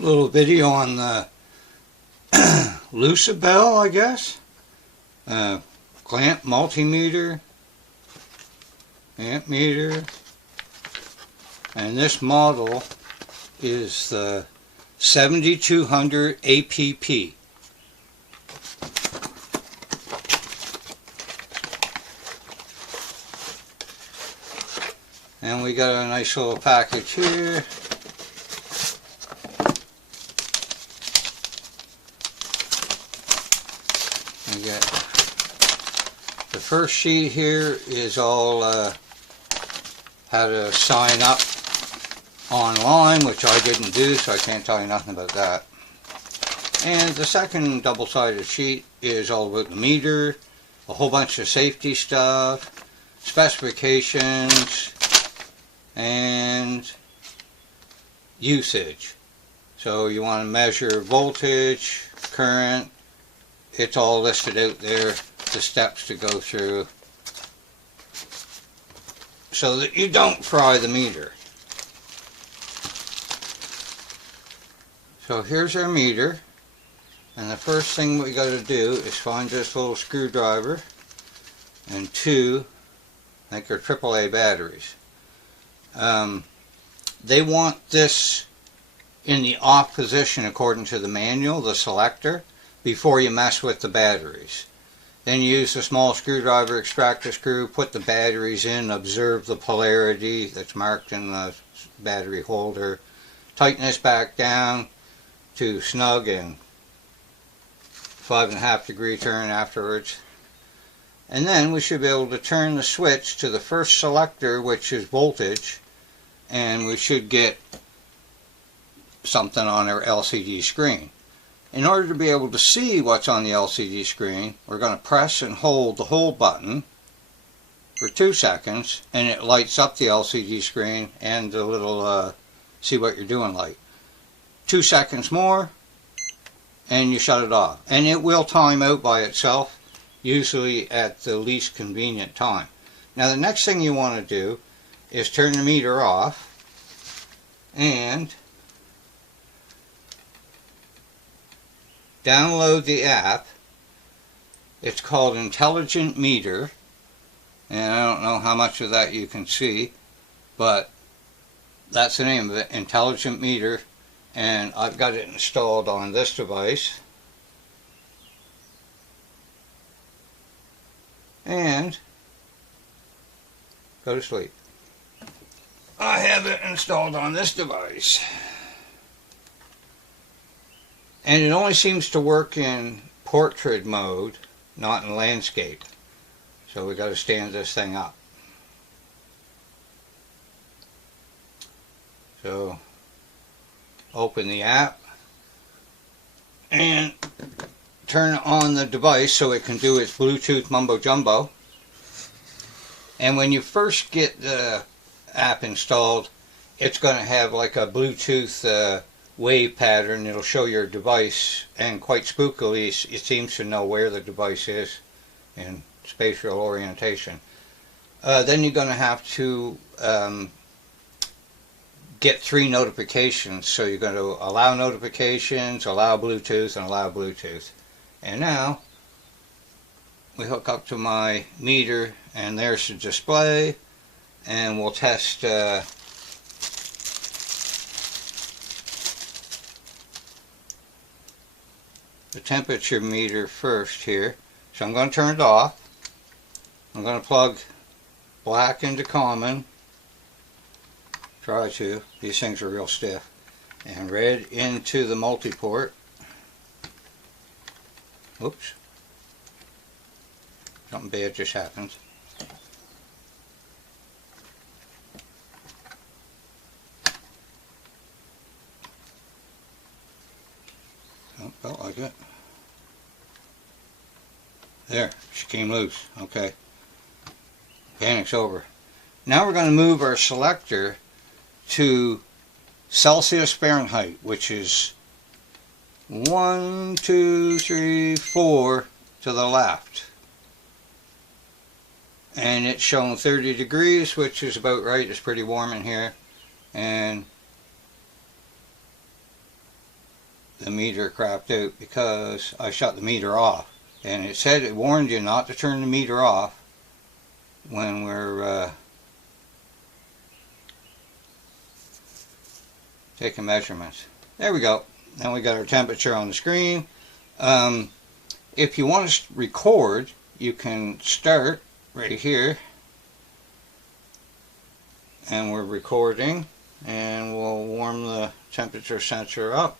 little video on the LYCEBELL, I guess. Clamp multimeter, amp meter, and this model is the 7200 APP. And we got a nice little package here. We got the first sheet here is all how to sign up online, which I didn't do, so I can't tell you nothing about that. And the second double-sided sheet is all about the meter, a whole bunch of safety stuff, specifications, and usage. So you want to measure voltage, current, it's all listed out there, the steps to go through, so that you don't fry the meter. So here's our meter, and the first thing we got to do is find this little screwdriver and two, I think they're AAA batteries. They want this in the off position according to the manual, the selector, before you mess with the batteries. Then you use the small screwdriver, extract the screw, put the batteries in, observe the polarity that's marked in the battery holder, tighten this back down to snug and 5.5 degree turn afterwards. And then we should be able to turn the switch to the first selector, which is voltage, and we should get something on our LCD screen. In order to be able to see what's on the LCD screen, we're going to press and hold the hold button for 2 seconds, and it lights up the LCD screen and the little see what you're doing light. 2 seconds more, and you shut it off. And it will time out by itself, usually at the least convenient time. Now the next thing you want to do is turn the meter off and download the app. It's called Intelligent Meter, and I don't know how much of that you can see, but that's the name of it, Intelligent Meter, and I've got it installed on this device. And go to sleep. I have it installed on this device. And it only seems to work in portrait mode, not in landscape. So we got to stand this thing up. So open the app and turn on the device so it can do its Bluetooth mumbo jumbo. And when you first get the app installed, it's going to have like a Bluetooth wave pattern. It'll show your device, and quite spookily it seems to know where the device is in spatial orientation. Then you're going to have to get 3 notifications. So you're going to allow notifications, allow Bluetooth, and allow Bluetooth. And now we hook up to my meter, and there's the display, and we'll test the temperature meter first here. So I'm going to turn it off. I'm going to plug black into common. Try to. These things are real stiff. And red into the multi-port. Oops. Something bad just happened. Oh, felt like it. There, she came loose. Okay. Panic's over. Now we're going to move our selector to Celsius Fahrenheit, which is 1, 2, 3, 4 to the left. And it's showing 30 degrees, which is about right. It's pretty warm in here. And the meter crapped out because I shut the meter off. And it said it warned you not to turn the meter off when we're taking measurements. There we go. Now we got our temperature on the screen. If you want to record, you can start right here. And we're recording. And we'll warm the temperature sensor up.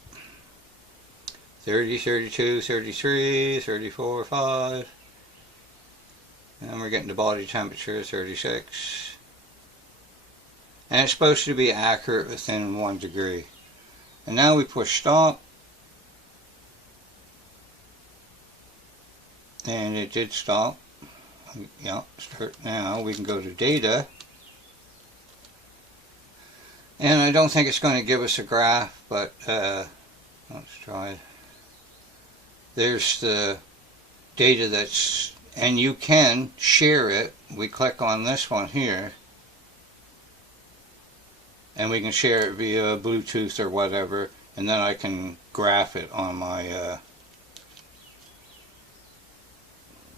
30, 32, 33, 34, 5. And we're getting the body temperature, 36. And it's supposed to be accurate within 1 degree. And now we push stop. And it did stop. Yeah, start now. We can go to data. And I don't think it's going to give us a graph, but let's try it. There's the data that's, and you can share it. We click on this one here, and we can share it via Bluetooth or whatever, and then I can graph it on my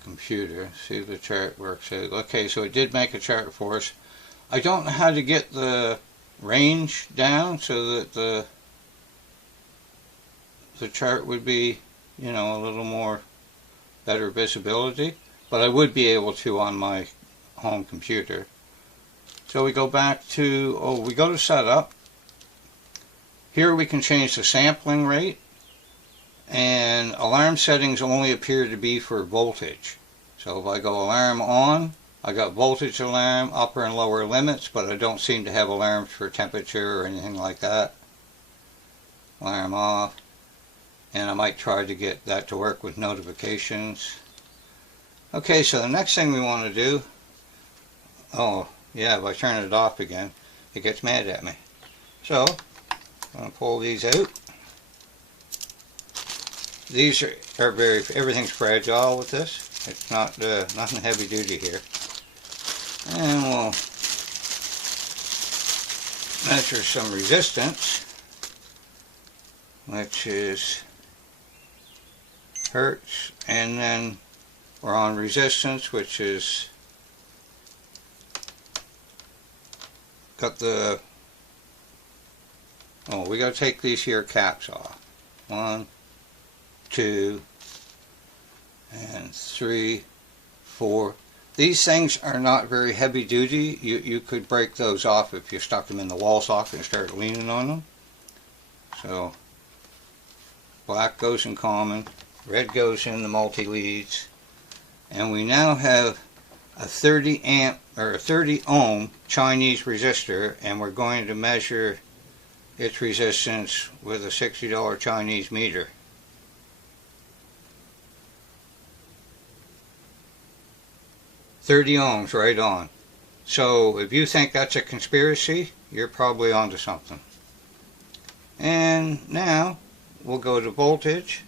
computer. See if the chart works out. Okay, so it did make a chart for us. I don't know how to get the range down so that the chart would be, you know, a little more better visibility, but I would be able to on my home computer. So we go back to, we go to setup. Here we can change the sampling rate, and alarm settings only appear to be for voltage. So if I go alarm on, I got voltage alarm, upper and lower limits, but I don't seem to have alarms for temperature or anything like that. Alarm off. And I might try to get that to work with notifications. Okay, so the next thing we want to do, oh yeah, if I turn it off again, it gets mad at me. So, I'm going to pull these out. These are very, everything's fragile with this. It's not nothing heavy duty here. And we'll measure some resistance, which is hertz, and then we're on resistance, which is got the, we got to take these here caps off. 1, 2, and 3, 4. These things are not very heavy duty. You could break those off if you stuck them in the wall socket and started leaning on them. So black goes in common, red goes in the multi-leads, and we now have a 30 amp or a 30 ohm Chinese resistor, and we're going to measure its resistance with a $60 Chinese meter. $30 ohms right on. So if you think that's a conspiracy, you're probably onto something. And now we'll go to voltage,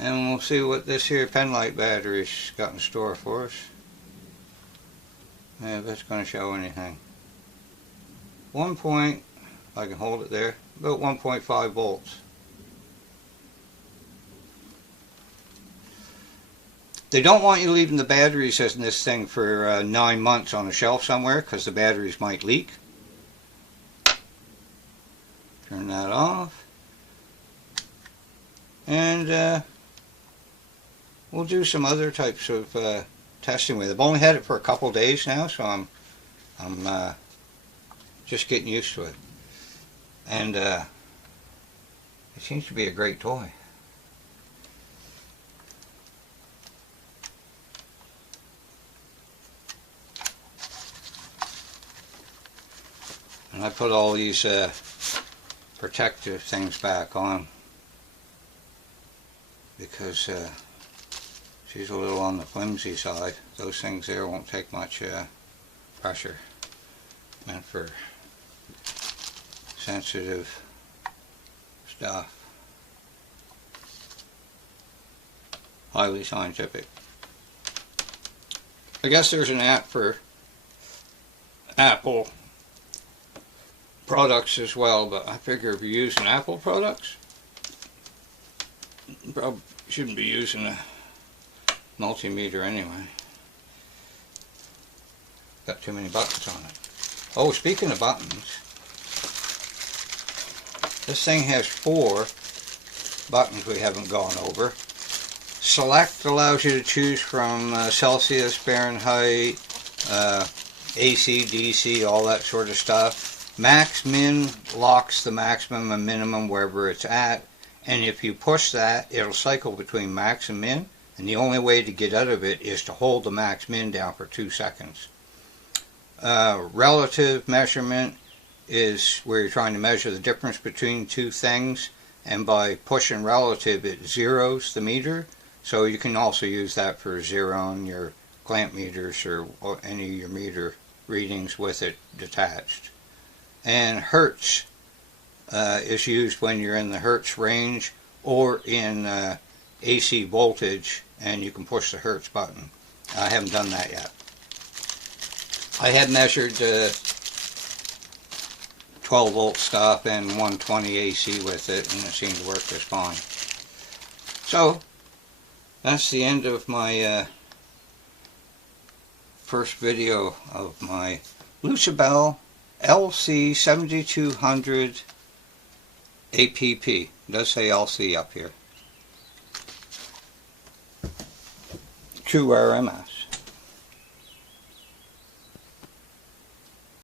and we'll see what this here penlight battery's got in store for us. Yeah, if that's going to show anything. 1 point, I can hold it there, about 1.5 volts. They don't want you leaving the batteries in this thing for 9 months on a shelf somewhere, because the batteries might leak. Turn that off. And we'll do some other types of testing with it. I've only had it for a couple days now, so I'm just getting used to it. And it seems to be a great toy. And I put all these protective things back on because she's a little on the flimsy side. Those things there won't take much pressure. Meant for sensitive stuff. Highly scientific. I guess there's an app for Apple products as well, but I figure if you're using Apple products, you probably shouldn't be using a multimeter anyway. Got too many buttons on it. Oh, speaking of buttons, this thing has 4 buttons we haven't gone over. Select allows you to choose from Celsius, Fahrenheit, AC, DC, all that sort of stuff. Max, min locks the maximum and minimum wherever it's at, and if you push that, it'll cycle between max and min, and the only way to get out of it is to hold the max min down for 2 seconds. Relative measurement is where you're trying to measure the difference between 2 things, and by pushing relative it zeros the meter, so you can also use that for zeroing your clamp meters or any of your meter readings with it detached. And hertz is used when you're in the hertz range or in AC voltage, and you can push the hertz button. I haven't done that yet. I have measured 12 volt stuff and 120 AC with it, and it seemed to work just fine. So that's the end of my first video of my LYCEBELL LC 7200 APP. It does say LC up here. True RMS.